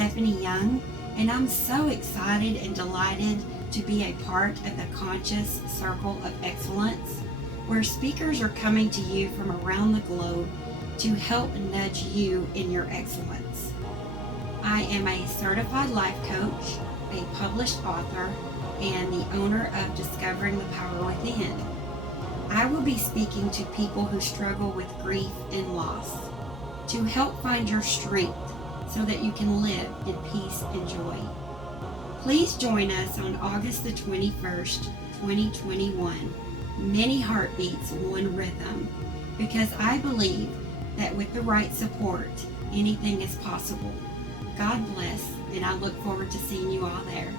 Stephanie Young, and I'm so excited and delighted to be a part of the Conscious Circle of Excellence, where speakers are coming to you from around the globe to help nudge you in your excellence. I am a certified life coach, a published author, and the owner of Discovering the Power Within. I will be speaking to people who struggle with grief and loss to help find your strength so that you can live in peace and joy. Please join us on August the 21st, 2021. Many heartbeats, one rhythm, because I believe that with the right support, anything is possible. God bless, and I look forward to seeing you all there.